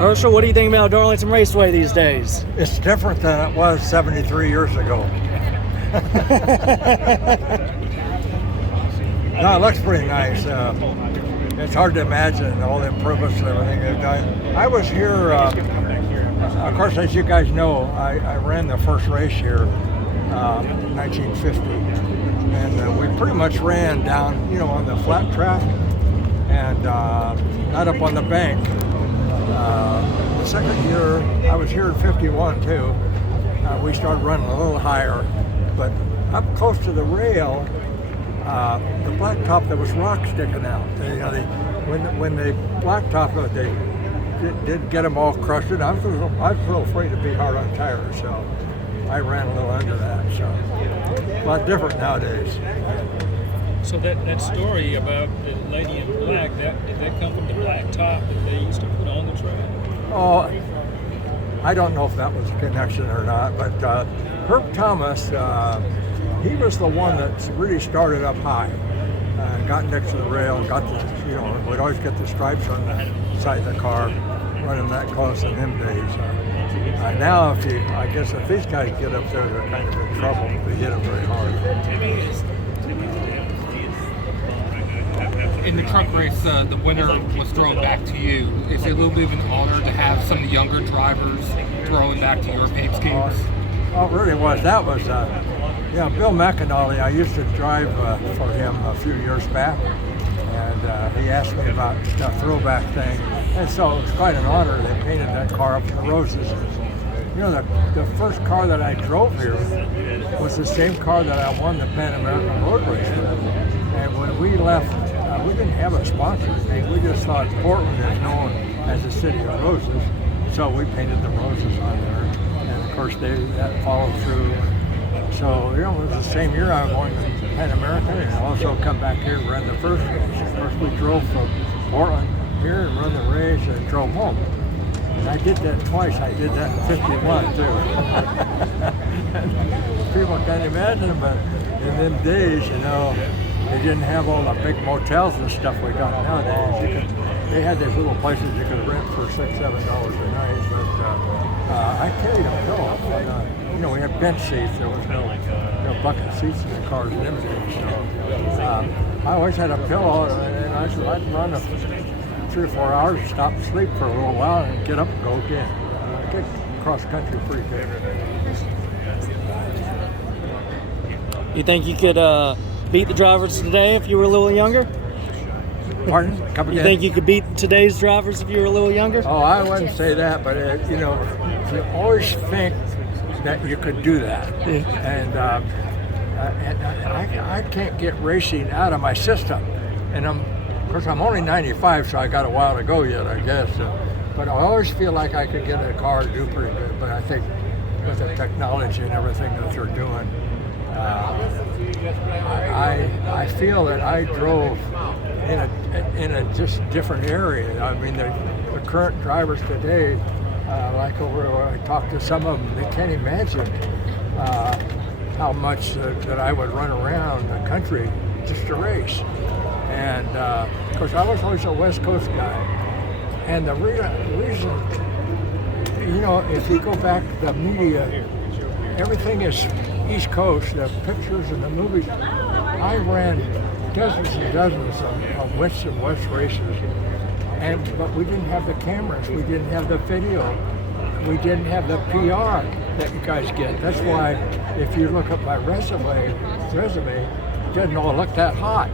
Hershel, what do you think about Darlington Raceway these days? It's different than it was 73 years ago. No, it looks pretty nice. It's hard to imagine all the improvements and everything they've done. I was here, of course, as you guys know, I ran the first race here in 1950. And we pretty much ran down, on the flat track and not up on the bank. The second year, I was here in 51 too. We started running a little higher, but up close to the rail, the blacktop, there was rock sticking out. When they blacktop it, they did get them all crushed. I was a little afraid to be hard on tires, so I ran a little under that. So a lot different nowadays. So that story about the lady in black, did that come from the black top that they used to put on the track? Oh, I don't know if that was a connection or not, but Herb Thomas, he was the one that really started up high, got next to the rail, got the, would always get the stripes on the side of the car, running that close in them days. Now, I guess if these guys get up there, they're kind of in trouble if they hit them very hard. In the truck race, the winner was thrown back to you. Is it a little bit of an honor to have some of the younger drivers throwing back to your paint schemes? Oh, it really was. That was, Bill McAnally, I used to drive for him a few years back, and he asked me about the throwback thing. And so it was quite an honor. They painted that car up in the roses. The first car that I drove here was the same car that I won the Pan American Road Race with. And when we left, we didn't have a sponsor thing. We just thought Portland is known as the city of roses, so we painted the roses on there. And of course, that followed through. So it was the same year I won the Pan American, and also come back here and run the first race. Of course, we drove from Portland here and run the race and drove home. And I did that twice. I did that in 51 too. People can't imagine, but in them days, they didn't have all the big motels and stuff we got nowadays. They had these little places you could rent for $6, $7 a night. But I carried a pillow. We had bench seats. There was no bucket seats in the cars in them days. So I always had a pillow, and I'd run 3 or 4 hours, stop and sleep for a little while, and get up and go again. I get cross country pretty good. You think you could beat the drivers today if you were a little younger? Pardon? You think you could beat today's drivers if you were a little younger? Oh, I wouldn't say that, but you always think that you could do that. And I can't get racing out of my system. And of course, I'm only 95, so I got a while to go yet, I guess. But I always feel like I could get in a car and do pretty good. But I think with the technology and everything that they're doing, I feel that I drove in a just different area. I mean, the current drivers today, like over where I talked to some of them, they can't imagine how much that I would run around the country just to race. And of course, I was always a West Coast guy. And the reason, if you go back to the media, everything is East Coast, the pictures and the movies. I ran dozens and dozens of West and West races, but we didn't have the cameras, we didn't have the video, we didn't have the PR that you guys get. That's why if you look at my resume, it doesn't all look that hot.